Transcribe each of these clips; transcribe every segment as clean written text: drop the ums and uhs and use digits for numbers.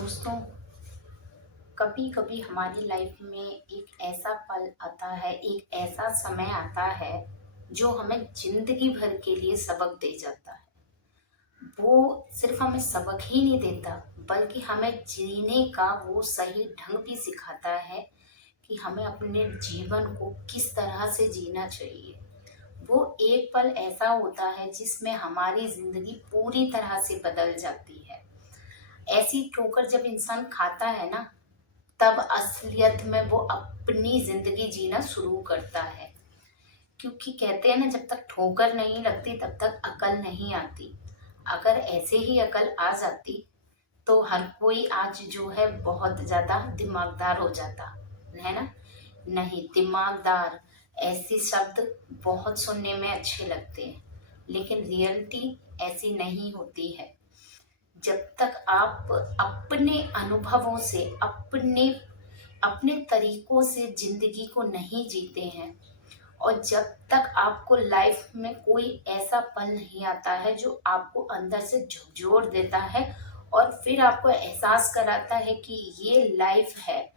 दोस्तों, कभी कभी हमारी लाइफ में एक ऐसा पल आता है, एक ऐसा समय आता है जो हमें जिंदगी भर के लिए सबक दे जाता है। वो सिर्फ हमें सबक ही नहीं देता, बल्कि हमें जीने का वो सही ढंग भी सिखाता है कि हमें अपने जीवन को किस तरह से जीना चाहिए। वो एक पल ऐसा होता है जिसमें हमारी जिंदगी पूरी तरह से बदल जाती है। ऐसी ठोकर जब इंसान खाता है ना, तब असलियत में वो अपनी जिंदगी जीना शुरू करता है। क्योंकि कहते हैं ना, जब तक ठोकर नहीं लगती तब तक अकल नहीं आती। अगर ऐसे ही अकल आ जाती तो हर कोई आज जो है बहुत ज्यादा दिमागदार हो जाता है ना। नहीं, दिमागदार ऐसे शब्द बहुत सुनने में अच्छे लगते हैं, लेकिन रियलिटी ऐसी नहीं होती है। जब तक आप अपने अनुभवों से, अपने अपने तरीकों से जिंदगी को नहीं जीते हैं, और जब तक आपको लाइफ में कोई ऐसा पल नहीं आता है जो आपको अंदर से झकझोर देता है और फिर आपको एहसास कराता है कि ये लाइफ है,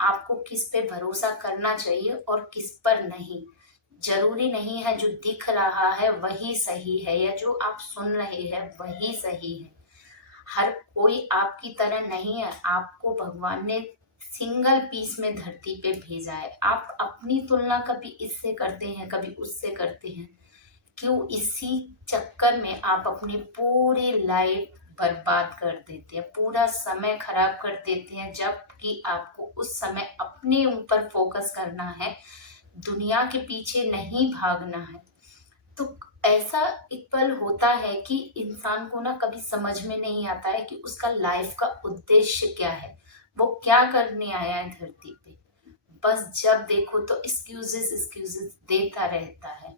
आपको किस पे भरोसा करना चाहिए और किस पर नहीं। जरूरी नहीं है जो दिख रहा है वही सही है, या जो आप सुन रहे हैं वही सही है। हर कोई आपकी तरह नहीं है। आपको भगवान ने सिंगल पीस में धरती पे भेजा है। आप अपनी तुलना कभी इससे करते हैं, कभी उससे करते हैं। क्यों? इसी चक्कर में आप अपनी पूरी लाइफ बर्बाद कर देते हैं, पूरा समय खराब कर देते हैं, जबकि आपको उस समय अपने ऊपर फोकस करना है, दुनिया के पीछे नहीं भागना है। तो ऐसा एक पल होता है कि इंसान को ना कभी समझ में नहीं आता है कि उसका लाइफ का उद्देश्य क्या है, वो क्या करने आया है धरती पे। बस जब देखो तो एक्सक्यूजेस एक्सक्यूजेस देता रहता है।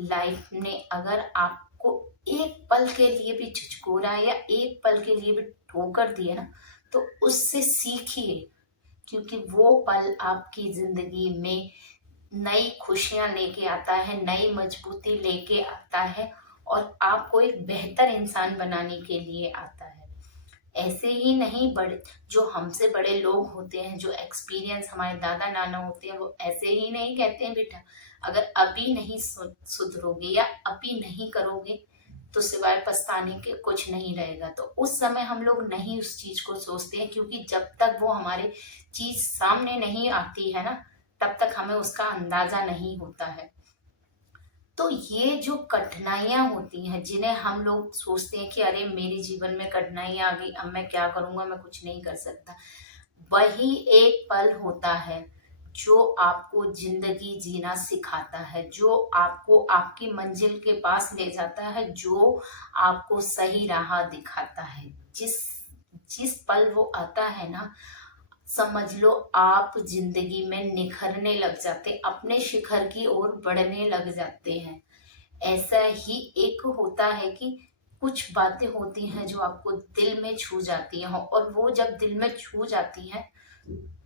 लाइफ ने अगर आपको एक पल के लिए भी झुझकोरा या एक पल के लिए भी ठोकर दिया ना, तो उससे सीखिए। क्योंकि वो पल आपकी जिंदगी में नई खुशियां लेके आता है, नई मजबूती लेके आता है, और आपको एक बेहतर इंसान बनाने के लिए आता है। ऐसे ही नहीं, बड़े जो हमसे बड़े लोग होते हैं, जो एक्सपीरियंस हमारे दादा नाना होते हैं, वो ऐसे ही नहीं कहते हैं बेटा अगर अभी नहीं सुधरोगे या अभी नहीं करोगे तो सिवाय पछताने के कुछ नहीं रहेगा। तो उस समय हम लोग नहीं उस चीज को सोचते हैं, क्योंकि जब तक वो हमारे चीज सामने नहीं आती है ना, तब तक हमें उसका अंदाजा नहीं होता है। तो ये जो कठिनाइयां होती हैं, जिन्हें हम लोग सोचते हैं कि अरे मेरे जीवन में कठिनाइयां आ गई, अब मैं क्या करूंगा, मैं कुछ नहीं कर सकता, वही एक पल होता है जो आपको जिंदगी जीना सिखाता है, जो आपको आपकी मंजिल के पास ले जाता है, जो आपको सही राह दिखाता है। जिस जिस पल वो आता है ना, समझ लो आप जिंदगी में निखरने लग जाते, अपने शिखर की ओर बढ़ने लग जाते हैं। ऐसा ही एक होता है कि कुछ बातें होती हैं जो आपको दिल में छू जाती हैं, और वो जब दिल में छू जाती हैं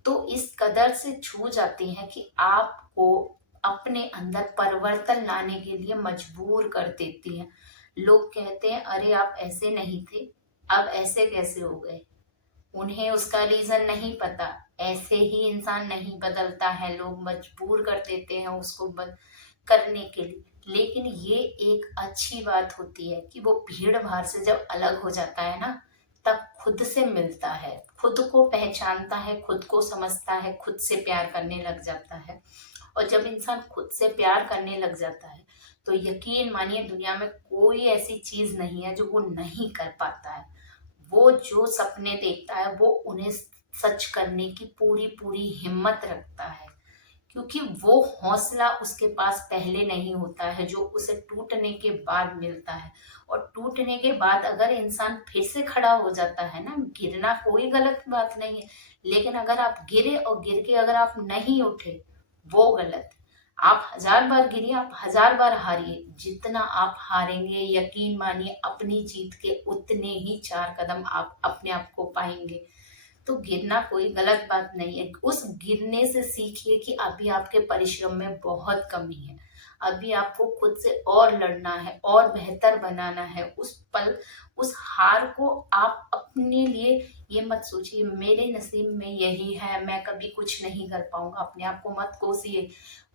तो इस कदर से छू जाती हैं कि आपको अपने अंदर परिवर्तन लाने के लिए मजबूर कर देती हैं। लोग कहते हैं अरे आप ऐसे नहीं थे, अब ऐसे कैसे हो गए। उन्हें उसका रीजन नहीं पता। ऐसे ही इंसान नहीं बदलता है, लोग मजबूर कर देते हैं उसको करने के लिए। लेकिन ये एक अच्छी बात होती है कि वो भीड़ भाड़ से जब अलग हो जाता है ना, तब खुद से मिलता है, खुद को पहचानता है, खुद को समझता है, खुद से प्यार करने लग जाता है। और जब इंसान खुद से प्यार करने लग जाता है तो यकीन मानिए दुनिया में कोई ऐसी चीज नहीं है जो वो नहीं कर पाता है। वो जो सपने देखता है वो उन्हें सच करने की पूरी पूरी हिम्मत रखता है। क्योंकि वो हौसला उसके पास पहले नहीं होता है जो उसे टूटने के बाद मिलता है। और टूटने के बाद अगर इंसान फिर से खड़ा हो जाता है ना, गिरना कोई गलत बात नहीं है, लेकिन अगर आप गिरे और गिर के अगर आप नहीं उठे, वो गलत है। आप हजार बार गिरिए, आप हजार बार हारिए, जितना आप हारेंगे यकीन मानिए अपनी जीत के उतने ही चार कदम आप अपने आप को पाएंगे। तो गिरना कोई गलत बात नहीं है। उस गिरने से सीखिए कि अभी आपके परिश्रम में बहुत कमी है, अभी आपको खुद से और लड़ना है और बेहतर बनाना है। उस पल, उस हार को आप अपने लिए ये मत सोचिए मेरे नसीब में यही है, मैं कभी कुछ नहीं कर पाऊंगा। अपने आप को मत कोसिए,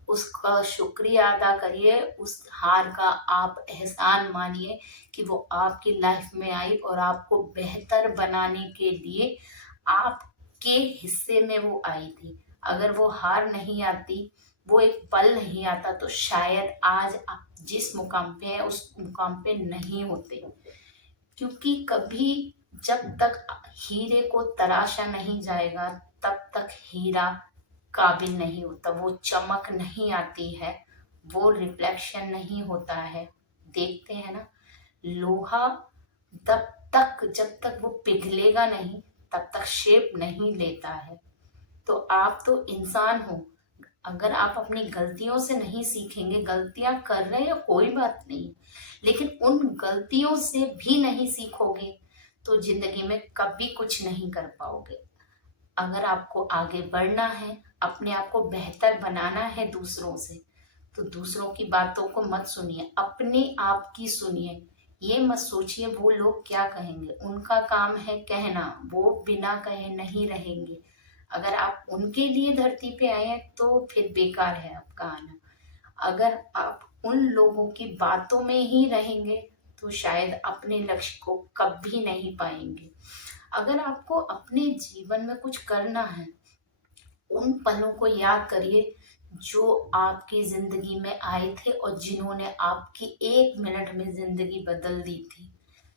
उसका शुक्रिया अदा करिए, उस हार का आप एहसान मानिए कि वो आपकी लाइफ में आई और आपको बेहतर बनाने के लिए आपके हिस्से में वो आई थी। अगर वो हार नहीं आती, वो एक पल नहीं आता, तो शायद आज आप जिस मुकाम पे हैं उस मुकाम पे नहीं होते। क्योंकि कभी जब तक हीरे को तराशा नहीं जाएगा तब तक हीरा काबिल नहीं होता, वो चमक नहीं आती है, वो रिफ्लेक्शन नहीं होता है। देखते हैं ना, लोहा तब तक जब तक वो पिघलेगा नहीं तब तक शेप नहीं लेता है। तो आप तो इंसान हो, अगर आप अपनी गलतियों से नहीं सीखेंगे, गलतियां कर रहे हैं कोई बात नहीं, लेकिन उन गलतियों से भी नहीं सीखोगे तो जिंदगी में कभी कुछ नहीं कर पाओगे। अगर आपको आगे बढ़ना है, अपने आप को बेहतर बनाना है दूसरों से, तो दूसरों की बातों को मत सुनिए, अपने आप की सुनिए। ये मत सोचिए वो लोग क्या कहेंगे, उनका काम है कहना, वो बिना कहे नहीं रहेंगे। अगर आप उनके लिए धरती पे आए हैं तो फिर बेकार है आपका आना। अगर आप उन लोगों की बातों में ही रहेंगे तो शायद अपने लक्ष्य को कभी नहीं पाएंगे। अगर आपको अपने जीवन में कुछ करना है, उन पलों को याद करिए जो आपकी जिंदगी में आए थे और जिन्होंने आपकी 1 मिनट में जिंदगी बदल दी थी।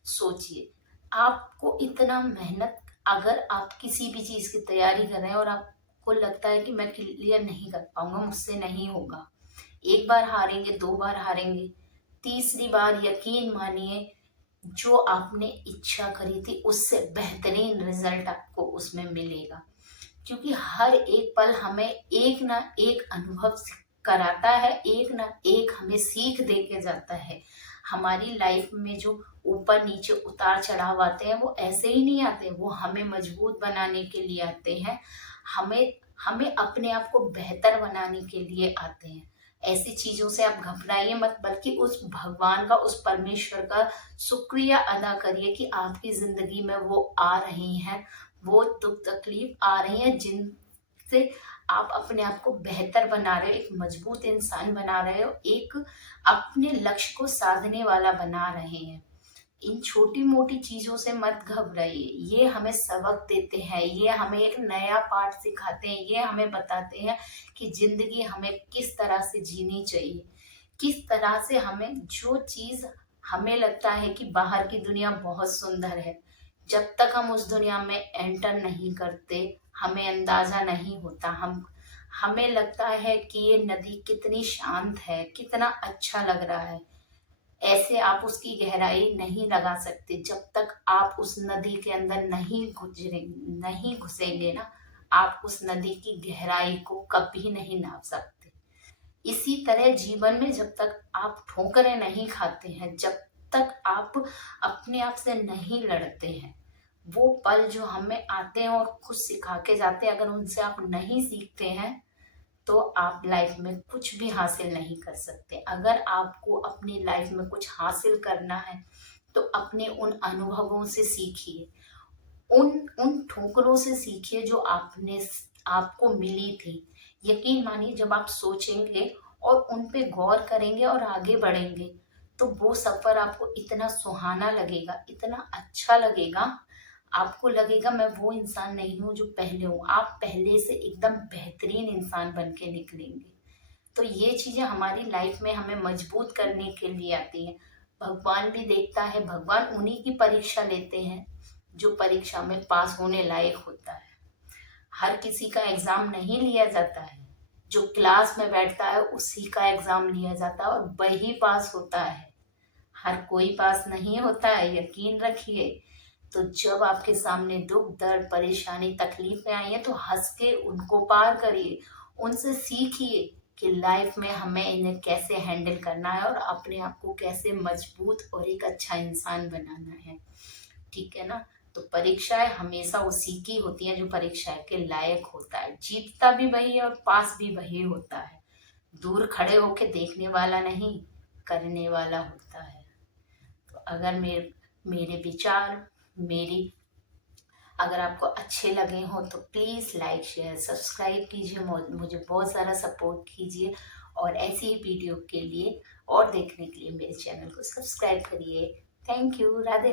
सोचिए, आपको इतना मेहनत, अगर आप किसी भी चीज की तैयारी कर रहे हैं और आपको लगता है कि मैं क्लियर नहीं कर पाऊंगा, मुझसे नहीं होगा, एक बार हारेंगे, 2 बार हारेंगे, तीसरी बार यकीन मानिए जो आपने इच्छा करी थी उससे बेहतरीन रिजल्ट आपको उसमें मिलेगा। क्योंकि हर एक पल हमें एक ना एक अनुभव कराता है, एक ना एक हमें सीख दे के जाता है। हमारी लाइफ में जो ऊपर नीचे उतार चढ़ाव आते हैं वो ऐसे ही नहीं आते, वो हमें मजबूत बनाने के लिए आते हैं, हमें हमें अपने आप को बेहतर बनाने के लिए आते हैं। ऐसी चीजों से आप घबराइए मत, बल्कि उस भगवान का, उस परमेश्वर का शुक्रिया अदा करिए कि आपकी जिंदगी में वो आ रही हैं, वो दुख तकलीफ आ रही है जिनसे आप अपने आप को बेहतर बना रहे हो, एक मजबूत इंसान बना रहे हो, एक अपने लक्ष्य को साधने वाला बना रहे हैं। इन छोटी मोटी चीजों से मत घबराइए, ये हमें सबक देते हैं, ये हमें एक नया पाठ सिखाते हैं, ये हमें बताते हैं कि जिंदगी हमें किस तरह से जीनी चाहिए, किस तरह से हमें, जो चीज हमें लगता है कि बाहर की दुनिया बहुत सुंदर है, जब तक हम उस दुनिया में एंटर नहीं करते हमें अंदाजा नहीं होता। हमें लगता है कि ये नदी कितनी शांत है, कितना अच्छा लग रहा है, ऐसे आप उसकी गहराई नहीं लगा सकते जब तक आप उस नदी के अंदर नहीं घुसेंगे ना, आप उस नदी की गहराई को कभी नहीं नाप सकते। इसी तरह जीवन में जब तक आप ठोकरें नहीं खाते हैं, जब तक आप अपने आप से नहीं लड़ते हैं, वो पल जो हमें आते हैं और कुछ सिखा के जाते हैं, अगर उनसे आप नहीं सीखते हैं तो आप लाइफ में कुछ भी हासिल नहीं कर सकते। अगर आपको अपनी लाइफ में कुछ हासिल करना है तो अपने उन अनुभवों से सीखिए, उन उन ठोकरों से सीखिए जो आपने आपको मिली थी। यकीन मानिए जब आप सोचेंगे और उन पे गौर करेंगे और आगे बढ़ेंगे तो वो सफर आपको इतना सुहाना लगेगा, इतना अच्छा लगेगा, आपको लगेगा मैं वो इंसान नहीं हूँ जो पहले हूँ, आप पहले से एकदम बेहतरीन इंसान बन के निकलेंगे। तो ये चीजें हमारी लाइफ में हमें मजबूत करने के लिए आती हैं। भगवान भी देखता है, भगवान उन्हीं की परीक्षा लेते हैं जो परीक्षा में पास होने लायक होता है। हर किसी का एग्जाम नहीं लिया जाता है, जो क्लास में बैठता है उसी का एग्जाम लिया जाता है और वही पास होता है। हर कोई पास नहीं होता है, यकीन रखिए। तो जब आपके सामने दुख, दर्द, परेशानी, तकलीफें आई हैं तो हंस के उनको पार करिए, उनसे सीखिए कि लाइफ में हमें इन्हें कैसे हैंडल करना है और अपने आप को कैसे मजबूत और एक अच्छा इंसान बनाना है। ठीक है ना? तो परीक्षाएं हमेशा उसी की होती हैं जो परीक्षाएं के लायक होता है, जीतता भी वही है और पास भी वही होता है। दूर खड़े होके देखने वाला नहीं, करने वाला होता है। तो अगर मेरे विचार, मेरी अगर आपको अच्छे लगे हों तो प्लीज़ लाइक शेयर सब्सक्राइब कीजिए, मुझे बहुत सारा सपोर्ट कीजिए, और ऐसी ही वीडियो के लिए और देखने के लिए मेरे चैनल को सब्सक्राइब करिए। Thank you. राधे।